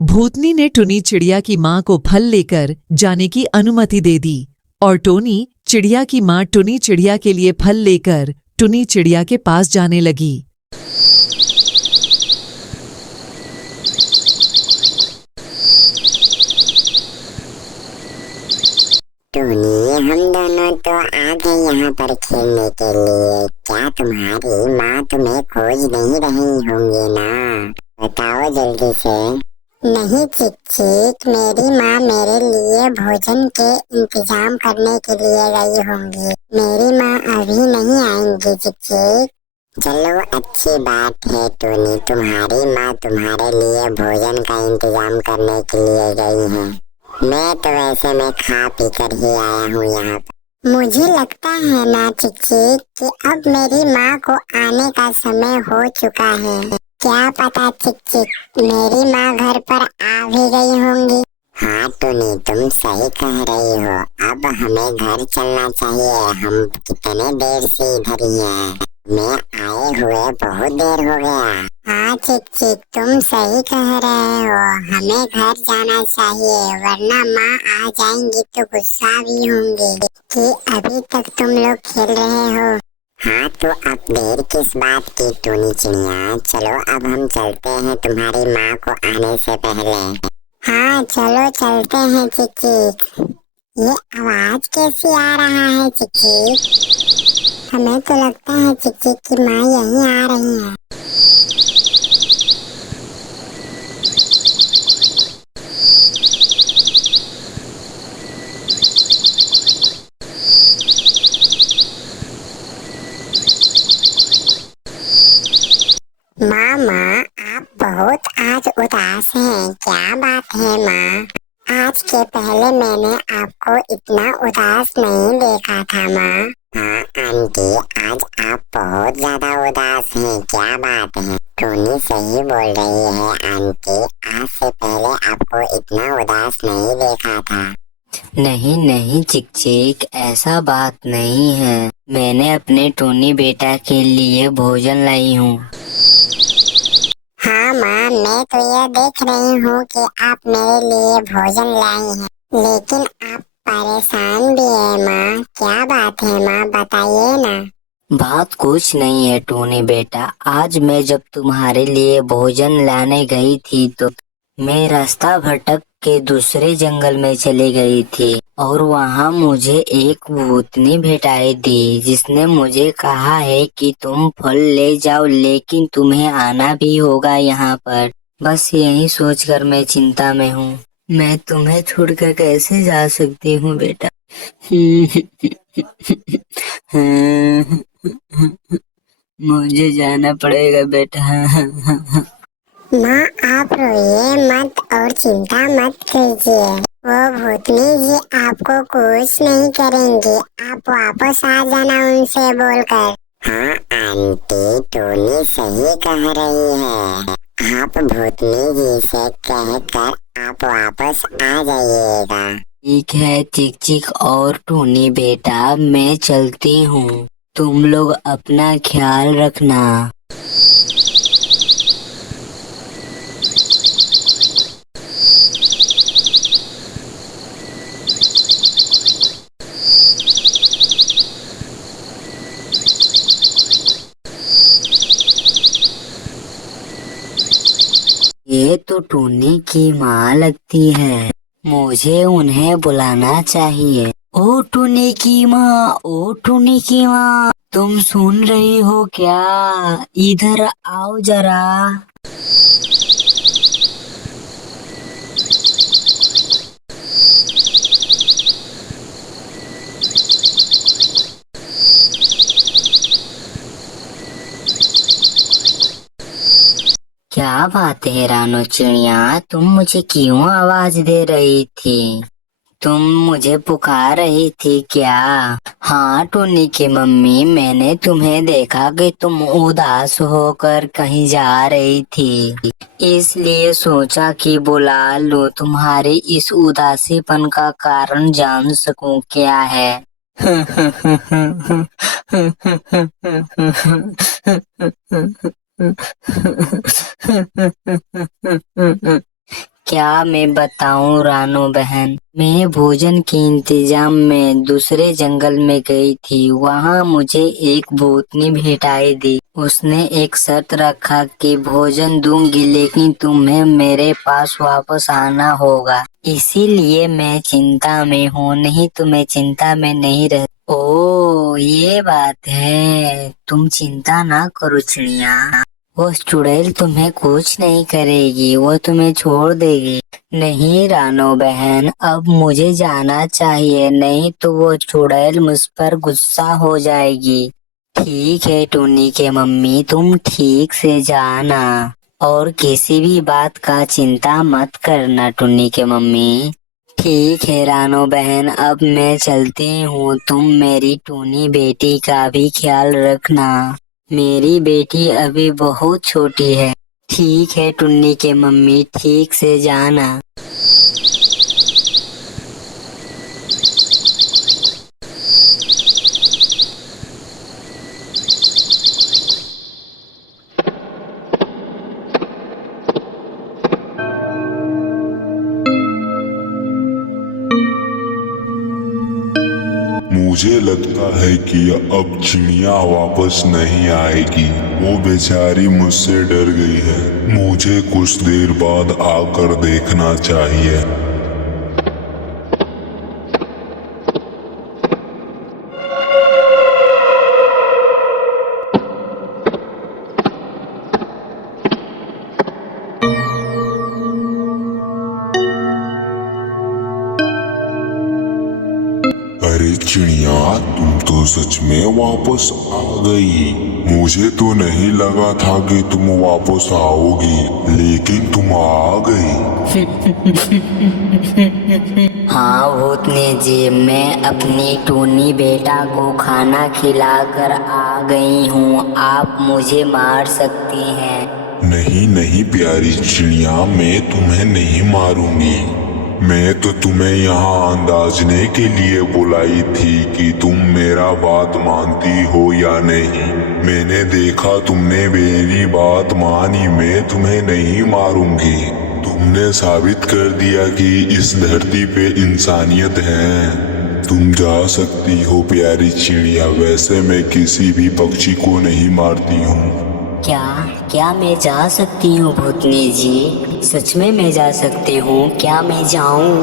भूतनी ने टुनी चिड़िया की माँ को फल लेकर जाने की अनुमति दे दी और टोनी चिड़िया की माँ टुनी चिड़िया के लिए फल लेकर टुनी चिड़िया के पास जाने लगी। टोनी, हम दोनों तो आ गए यहाँ पर खेलने के लिए। क्या तुम्हारी माँ तुम्हें खोज नहीं रही होंगी ना? बताओ जल्दी से। नहीं चिक चिक, मेरी माँ मेरे लिए भोजन के इंतजाम करने के लिए गई होंगी। मेरी माँ अभी नहीं आएंगी चिक चिक। चलो अच्छी बात है टोनी, तुम्हारी माँ तुम्हारे लिए भोजन का इंतजाम करने के लिए गई है। मैं तो वैसे मैं खा पी कर ही आया हूँ यहाँ पर। मुझे लगता है ना चिक चिक कि अब मेरी माँ को आने का समय हो चुका है। क्या पता चिक चिक, मेरी माँ घर पर आ भी गई होंगी। हाँ टोनी, तुम सही कह रही हो। अब हमें घर चलना चाहिए। हम कितने देर से इधर ही हैं। मैं आए हुए बहुत देर हो गया। हाँ चिक चिक, तुम सही कह रहे हो। हमें घर जाना चाहिए, वरना माँ आ जाएंगी तो गुस्सा भी होंगी कि अभी तक तुम लोग खेल रहे हो। हाँ तो अब देर किस बात की टोनी चिड़िया, चलो अब हम चलते हैं तुम्हारी माँ को आने से पहले। हाँ चलो चलते हैं चिक चिक। ये आवाज कैसे आ रहा है चिक चिक? हमें तो लगता है चिक चिक की माँ यहीं आ रही है। माँ, आप बहुत आज उदास हैं। क्या बात है माँ? आज के पहले मैंने आपको इतना उदास नहीं देखा था माँ। हाँ आंटी, आज आप बहुत ज्यादा उदास हैं। क्या बात है? टोनी सही बोल रही है आंटी, आज से पहले आपको इतना उदास नहीं देखा था। नहीं नहीं चिक चिक, ऐसा बात नहीं है। मैंने अपने टोनी बेटा के लिए भोजन लाई हूँ। हाँ माँ, मैं तो यह देख रही हूँ कि आप मेरे लिए भोजन लाई हैं, लेकिन आप परेशान भी है माँ। क्या बात है माँ, बताइए ना। बात कुछ नहीं है टोनी बेटा, आज मैं जब तुम्हारे लिए भोजन लाने गई थी तो मैं रास्ता भटक के दूसरे जंगल में चली गई थी और वहाँ मुझे एक भूतनी भेंटाई दी, जिसने मुझे कहा है कि तुम फल ले जाओ, लेकिन तुम्हें आना भी होगा यहाँ पर। बस यही सोचकर मैं चिंता में हूँ। मैं तुम्हें छोड़कर कैसे जा सकती हूँ बेटा? मुझे जाना पड़ेगा बेटा। माँ आप रोइए मत और चिंता मत कीजिए। वो भूतनी जी आपको कुछ नहीं करेंगे। आप वापस आ जाना उनसे बोलकर। हाँ आंटी, टोनी सही कह रही है। आप भूतनी जी से कहकर आप वापस आ जाइएगा। ठीक है चिक चिक और टोनी बेटा, मैं चलती हूँ। तुम लोग अपना ख्याल रखना। ये तो टोनी की माँ लगती है, मुझे उन्हें बुलाना चाहिए। ओ टोनी की माँ, ओ टोनी की माँ, तुम सुन रही हो क्या? इधर आओ जरा। क्या बात है रानो चिड़िया, तुम मुझे क्यों आवाज दे रही थी? तुम मुझे पुकार रही थी क्या? हाँ टोनी की मम्मी, मैंने तुम्हें देखा कि तुम उदास होकर कहीं जा रही थी, इसलिए सोचा कि बुला लो, तुम्हारी इस उदासीपन का कारण जान सकूं क्या है। क्या मैं बताऊं रानो बहन, मैं भोजन के इंतजाम में दूसरे जंगल में गई थी। वहाँ मुझे एक भूतनी भेंट आई दी। उसने एक शर्त रखा कि भोजन दूंगी लेकिन तुम्हें मेरे पास वापस आना होगा। इसीलिए मैं चिंता में हूँ, नहीं तो मैं चिंता में नहीं रह। ओ ये बात है, तुम चिंता ना करो चिड़िया, वो चुड़ैल तुम्हें कुछ नहीं करेगी, वो तुम्हें छोड़ देगी। नहीं रानो बहन, अब मुझे जाना चाहिए, नहीं तो वो चुड़ैल मुझ पर गुस्सा हो जाएगी। ठीक है टूनी के मम्मी, तुम ठीक से जाना और किसी भी बात का चिंता मत करना टूनी के मम्मी। ठीक है रानो बहन, अब मैं चलती हूँ, तुम मेरी टूनी बेटी का भी ख्याल रखना। मेरी बेटी अभी बहुत छोटी है। ठीक है टुन्नी के मम्मी, ठीक से जाना। मुझे लगता है कि अब चिड़िया वापस नहीं आएगी। वो बेचारी मुझसे डर गई है। मुझे कुछ देर बाद आकर देखना चाहिए। अरे चिड़िया, तुम तो सच में वापस आ गई। मुझे तो नहीं लगा था कि तुम वापस आओगी, लेकिन तुम आ गई। हाँ भूतनी जी, मैं अपनी टूनी बेटा को खाना खिलाकर आ गई हूँ। आप मुझे मार सकती हैं। नहीं नहीं प्यारी चिड़िया, मैं तुम्हें नहीं मारूंगी। मैं तो तुम्हें यहाँ अंदाजने के लिए बुलाई थी कि तुम मेरा बात मानती हो या नहीं। मैंने देखा तुमने मेरी बात मानी, मैं तुम्हें नहीं मारूंगी। तुमने साबित कर दिया कि इस धरती पे इंसानियत है। तुम जा सकती हो प्यारी चिड़िया। वैसे मैं किसी भी पक्षी को नहीं मारती हूँ। क्या मैं जा सकती हूँ भूतनी जी? सच में मैं जा सकती हूँ? क्या मैं जाऊँ?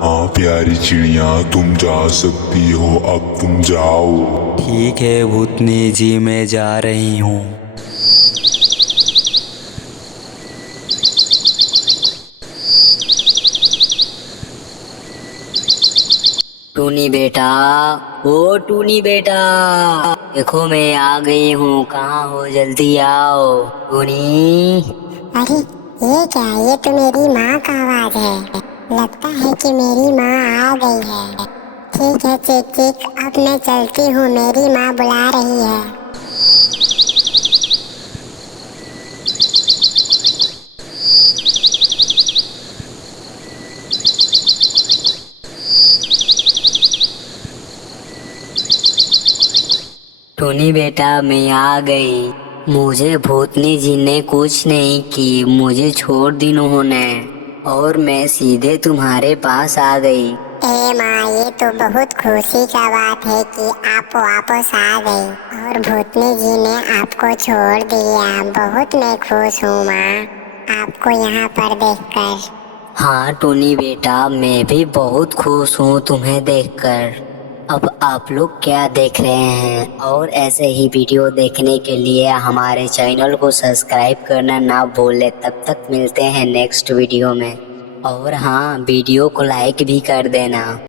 हाँ प्यारी चिड़िया, तुम जा सकती हो। अब तुम जाओ। ठीक है भूतनी जी, मैं जा रही हूँ। टूनी बेटा, ओ टूनी बेटा, देखो मैं आ गई हूँ। कहाँ हो? जल्दी आओ टूनी। अरे ये क्या? ये तो मेरी माँ का आवाज है। लगता है कि मेरी माँ आ गई है। ठीक है चिक चिक, अब मैं चलती हूँ, मेरी माँ बुला रही है। टूनी बेटा, मैं आ गई। मुझे भूतनी जी ने कुछ नहीं की, मुझे छोड़ दी उन्होंने और मैं सीधे तुम्हारे पास आ गई। ए माँ, ये तो बहुत खुशी का बात है कि आप वापस आ गई और भूतनी जी ने आपको छोड़ दिया। बहुत मैं खुश हूँ माँ, आपको यहाँ पर देखकर। हाँ टूनी बेटा, मैं भी बहुत खुश हूँ तुम्हें देखकर। अब आप लोग क्या देख रहे हैं? और ऐसे ही वीडियो देखने के लिए हमारे चैनल को सब्सक्राइब करना ना भूलें। तब तक मिलते हैं नेक्स्ट वीडियो में। और हाँ, वीडियो को लाइक भी कर देना।